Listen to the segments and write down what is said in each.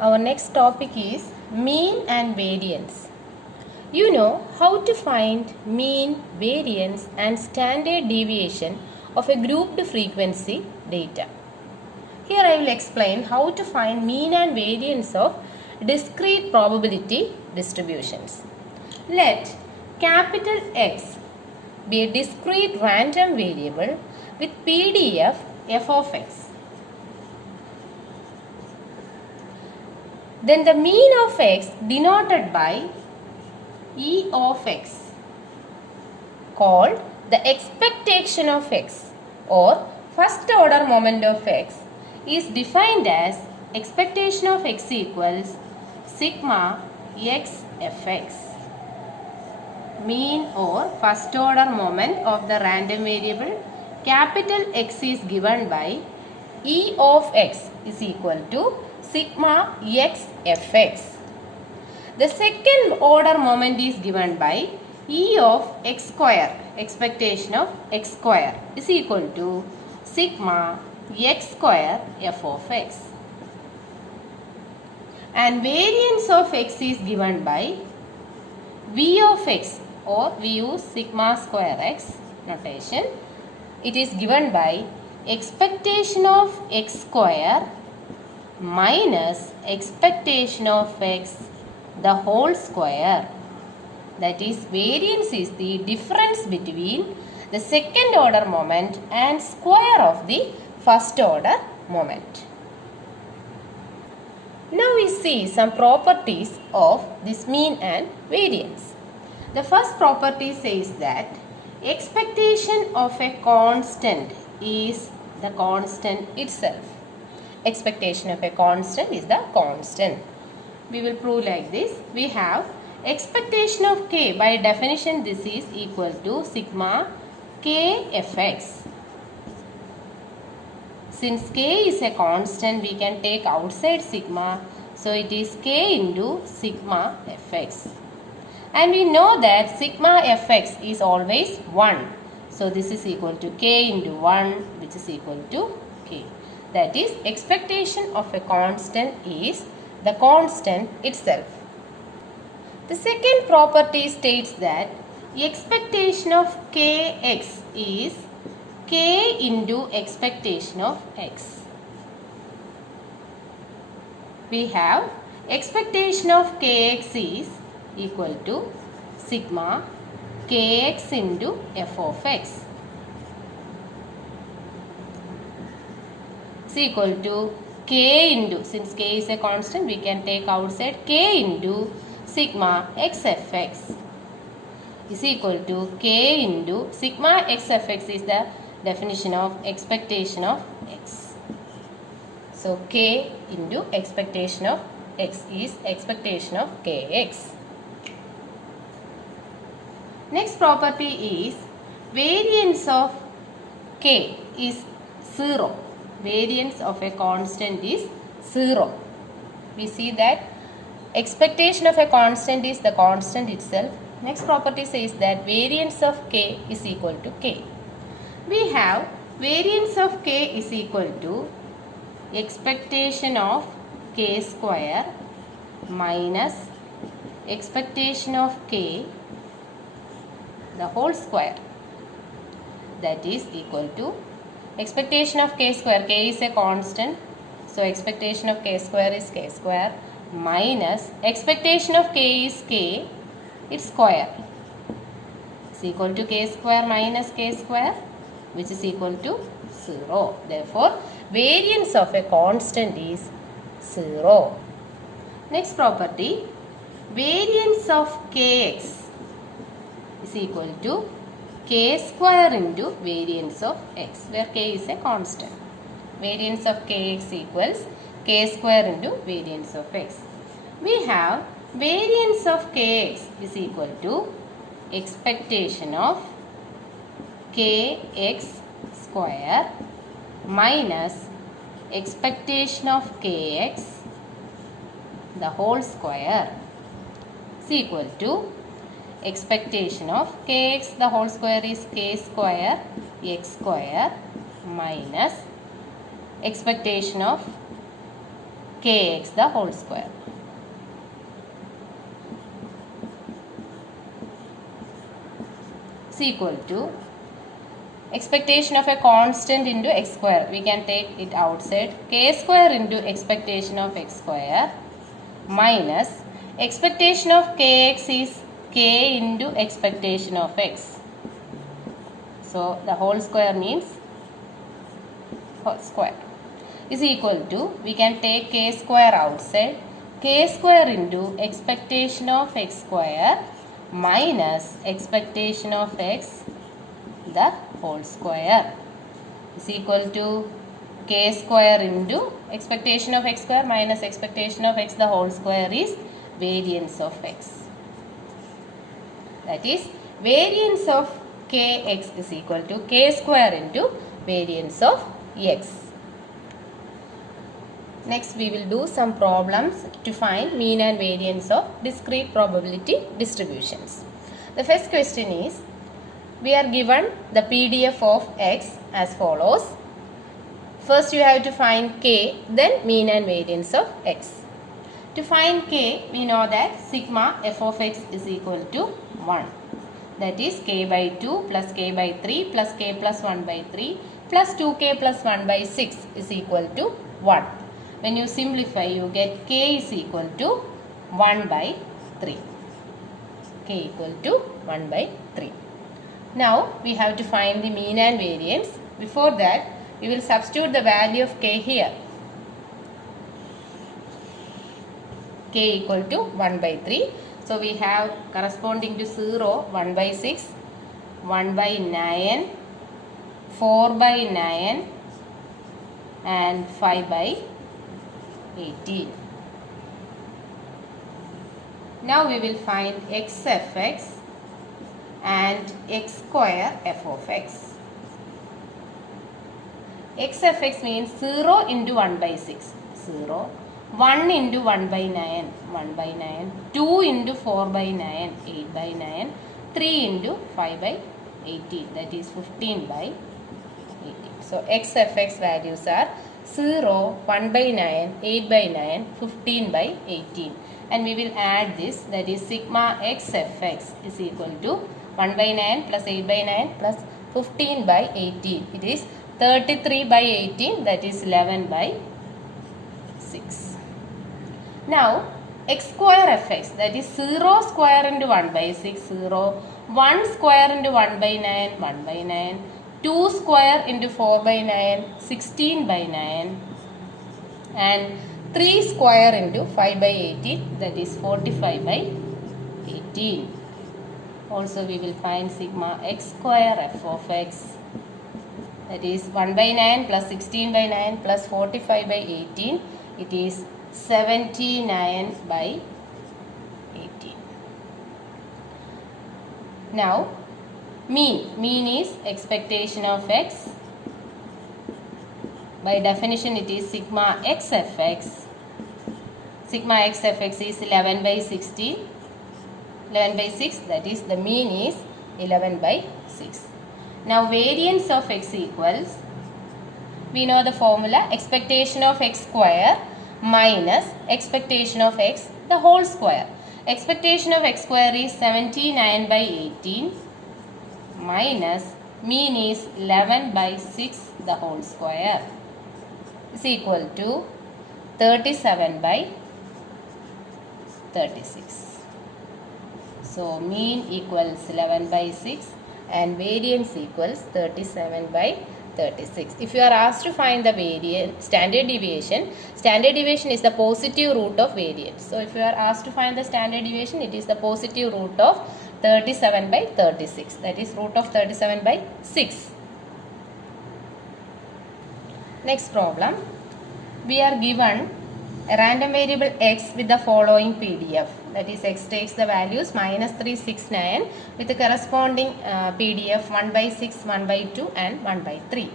Our next topic is mean and variance. You know how to find mean, variance and standard deviation of a grouped frequency data. Here I will explain how to find mean and variance of discrete probability distributions. Let capital X be a discrete random variable with PDF f of x. Then the mean of x denoted by E of x, called the expectation of x or first order moment of x, is defined as expectation of x equals sigma x fx. Mean or first order moment of the random variable capital X is given by E of x is equal to sigma x fx. The second order moment is given by E of x square, expectation of x square, is equal to sigma x square f of x. And variance of x is given by V of x, or we use sigma square x notation. It is given by expectation of x square minus expectation of x the whole square. That is, variance is the difference between the second order moment and square of the first order moment. Now we see some properties of this mean and variance. The first property says that expectation of a constant is the constant itself. Expectation of a constant is the constant. We will prove like this. We have expectation of k. By definition, this is equal to sigma k fx. Since k is a constant, we can take outside sigma. So it is k into sigma fx. And we know that sigma fx is always 1. So this is equal to k into 1, which is equal to k. That is, expectation of a constant is the constant itself. The second property states that expectation of kx is k into expectation of x. We have expectation of kx is equal to sigma kx into f of x is equal to k into, since k is a constant, we can take outside k into sigma x fx is equal to k into sigma x fx is the definition of expectation of x. So k into expectation of x is expectation of kx. Next property is variance of k is 0. Variance of a constant is 0. We see that expectation of a constant is the constant itself. Next property says that variance of k is equal to k. We have variance of k is equal to expectation of k square minus expectation of k the whole square. That is equal to expectation of k square. K is a constant. So expectation of k square is k square minus expectation of k is k, its square. Is equal to k square minus k square, which is equal to 0. Therefore, variance of a constant is 0. Next property, variance of kx is equal to k square into variance of x, where k is a constant. Variance of kx equals k square into variance of x. We have variance of kx is equal to expectation of kx square minus expectation of kx the whole square is equal to expectation of kx the whole square is k square x square minus expectation of kx the whole square. Is equal to expectation of a constant into x square. We can take it outside. K square into expectation of x square minus expectation of kx is k into expectation of x. So the whole square means whole square is equal to, we can take k square outside, k square into expectation of x square minus expectation of x the whole square is equal to k square into expectation of x square minus expectation of x the whole square is variance of x. That is, variance of kx is equal to k square into variance of x. Next we will do some problems to find mean and variance of discrete probability distributions. The first question is, we are given the PDF of x as follows. First you have to find k, then mean and variance of x. To find k, we know that sigma f of x is equal to 1. That is k by 2 plus k by 3 plus k plus 1 by 3 plus 2k plus 1 by 6 is equal to 1. When you simplify, you get k is equal to 1 by 3. K equal to 1 by 3. Now we have to find the mean and variance. Before that, we will substitute the value of k here. K equal to 1 by 3. So we have corresponding to 0, 1 by 6, 1 by 9, 4 by 9 and 5 by 18. Now we will find x f x and x square f of x. X f x means 0 into 1 by 6, 0. 1 into 1 by 9, 1 by 9, 2 into 4 by 9, 8 by 9, 3 into 5 by 18, that is 15 by 18. So x f x values are 0, 1 by 9, 8 by 9, 15 by 18. And we will add this, that is sigma x f x is equal to 1 by 9 plus 8 by 9 plus 15 by 18. It is 33 by 18, that is 11 by 6. Now, x square f x, that is 0 square into 1 by 6, 0, 1 square into 1 by 9, 1 by 9, 2 square into 4 by 9, 16 by 9, and 3 square into 5 by 18, that is 45 by 18. Also, we will find sigma x square f of x, that is 1 by 9 plus 16 by 9 plus 45 by 18, it is 79 by 18. Now, mean is expectation of x. By definition, it is sigma x f x. Sigma x f x is 11 by 16, 11 by 6, that is the mean is 11 by 6. Now, variance of x equals, we know the formula, expectation of x square minus expectation of x the whole square. Expectation of x square is 79 by 18 minus mean is 11 by 6 the whole square is equal to 37 by 36. So mean equals 11 by 6 and variance equals 37 by 36. If you are asked to find the standard deviation is the positive root of variance. So if you are asked to find the standard deviation, it is the positive root of 37 by 36. That is root of 37 by 6. Next problem. We are given a random variable x with the following PDF. That is, x takes the values -369 with the corresponding PDF 1 by 6, 1 by 2 and 1 by 3.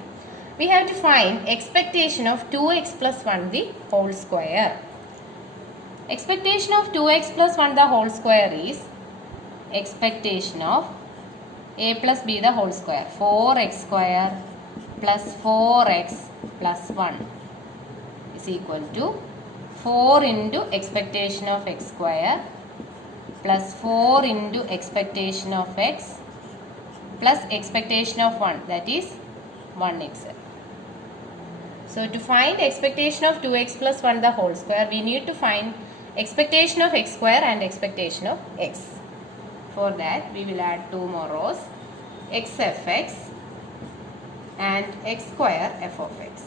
We have to find expectation of 2x plus 1 the whole square. Expectation of 2x plus 1 the whole square is expectation of a plus b the whole square. 4x square plus 4x plus 1 is equal to 4 into expectation of x square plus 4 into expectation of x plus expectation of 1, that is 1x. So to find expectation of 2x plus 1 the whole square, we need to find expectation of x square and expectation of x. For that, we will add 2 more rows, x f x and x square f of x.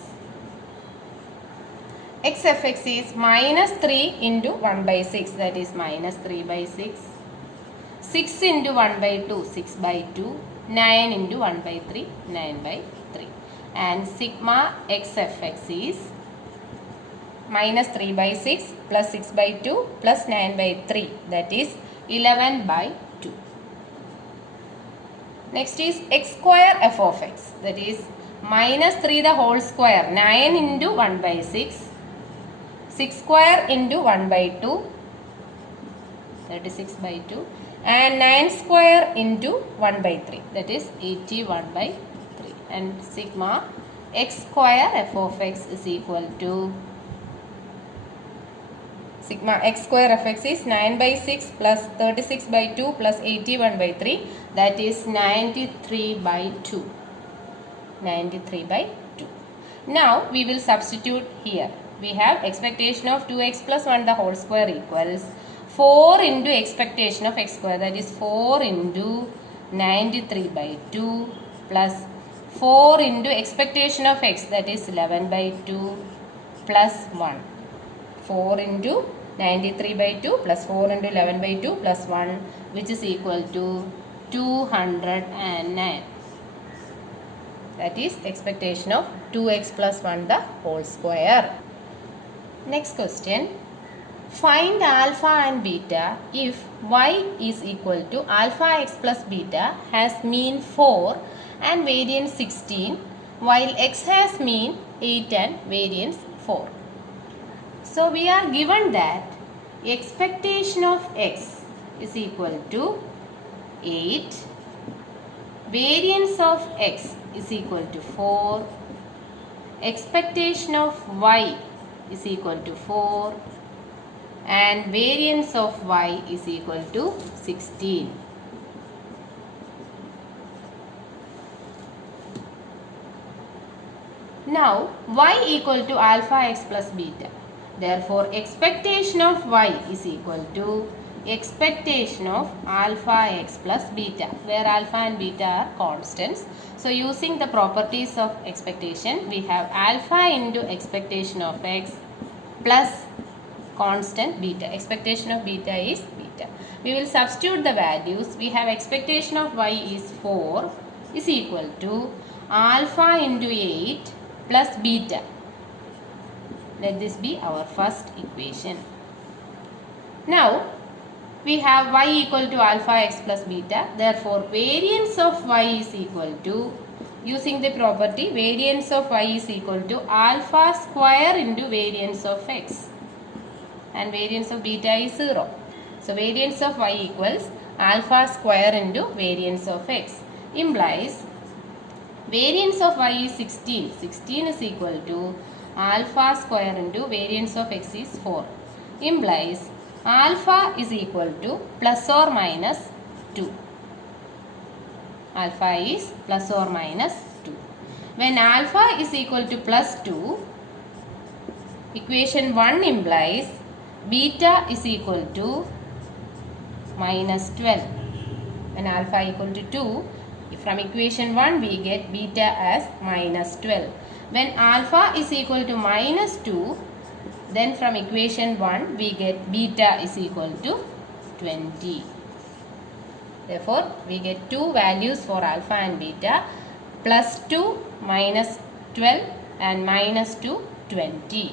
X f x is minus 3 into 1 by 6, that is minus 3 by 6. 6 into 1 by 2, 6 by 2. 9 into 1 by 3, 9 by 3. And sigma x f x is minus 3 by 6 plus 6 by 2 plus 9 by 3, that is 11 by 2. Next is x square f of x, that is minus 3 the whole square, 9 into 1 by 6. 6 square into 1 by 2, 36 by 2, and 9 square into 1 by 3, that is 81 by 3. And sigma x square f of x is equal to, sigma x square f x is 9 by 6 plus 36 by 2 plus 81 by 3, that is 93 by 2. 93 by 2. Now we will substitute here. We have expectation of 2x plus 1 the whole square equals 4 into expectation of x square, that is 4 into 93 by 2 plus 4 into expectation of x, that is 11 by 2 plus 1. 4 into 93 by 2 plus 4 into 11 by 2 plus 1, which is equal to 209. That is expectation of 2x plus 1 the whole square. Next question. Find alpha and beta if y is equal to alpha x plus beta has mean 4 and variance 16, while x has mean 8 and variance 4. So we are given that expectation of x is equal to 8, variance of x is equal to 4, expectation of y is equal to 4, and variance of y is equal to 16. Now y equal to alpha x plus beta. Therefore expectation of y is equal to expectation of alpha x plus beta, where alpha and beta are constants. So using the properties of expectation, we have alpha into expectation of x plus constant beta. Expectation of beta is beta. We will substitute the values. We have expectation of y is 4 is equal to alpha into 8 plus beta. Let this be our first equation. Now we have y equal to alpha x plus beta. Therefore variance of y is equal to, using the property, variance of y is equal to alpha square into variance of x, and variance of beta is 0. So variance of y equals alpha square into variance of x, implies variance of y is 16. 16 is equal to alpha square into variance of x is 4, implies alpha is equal to plus or minus 2. Alpha is plus or minus 2. When alpha is equal to plus 2, equation 1 implies beta is equal to minus 12. When alpha equal to 2, from equation 1 we get beta as minus 12. When alpha is equal to minus 2, then from equation 1 we get beta is equal to 20. Therefore, we get two values for alpha and beta, plus 2, minus 12 and minus 2, 20.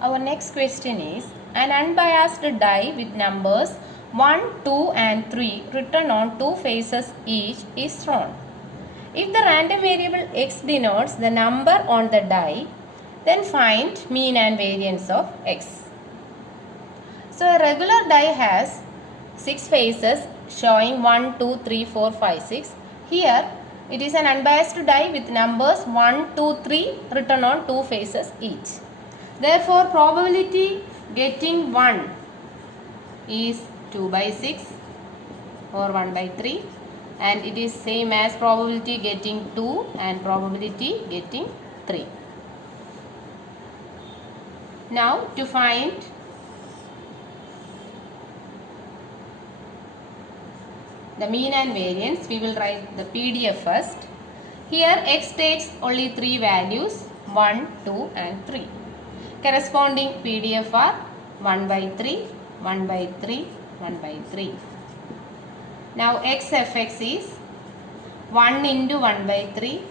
Our next question is, an unbiased die with numbers 1, 2 and 3 written on two faces each is thrown. If the random variable x denotes the number on the die, then find mean and variance of x. So a regular die has 6 faces showing 1, 2, 3, 4, 5, 6. Here It is an unbiased die with numbers 1, 2, 3 written on two faces each. Therefore, probability getting 1 is 2 by 6 or 1 by 3, and it is same as probability getting 2 and probability getting 3. Now, to find the mean and variance, we will write the PDF first. Here x takes only 3 values, 1, 2 and 3. Corresponding PDF are 1 by 3, 1 by 3, 1 by 3. Now xfx is 1 into 1 by 3,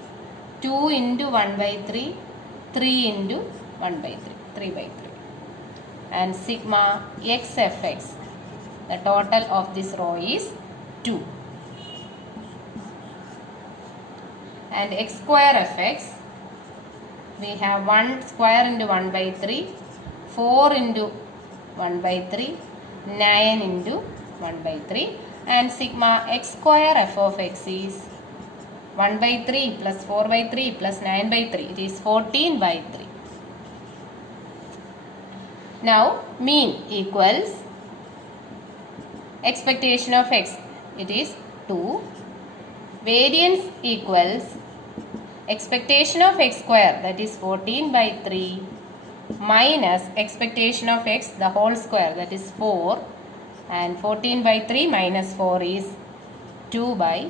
2 into 1 by 3, 3 into 1 by 3, 3 by 3. And sigma xfx, the total of this row is 2. And x square fx, we have 1 square into 1 by 3, 4 into 1 by 3, 9 into 1 by 3, and sigma x square f of x is 1 by 3 plus 4 by 3 plus 9 by 3. It is 14 by 3. Now mean equals expectation of x, it is 2. Variance equals expectation of x square, that is 14 by 3, minus expectation of x the whole square, that is 4, and 14 by 3 minus 4 is 2 by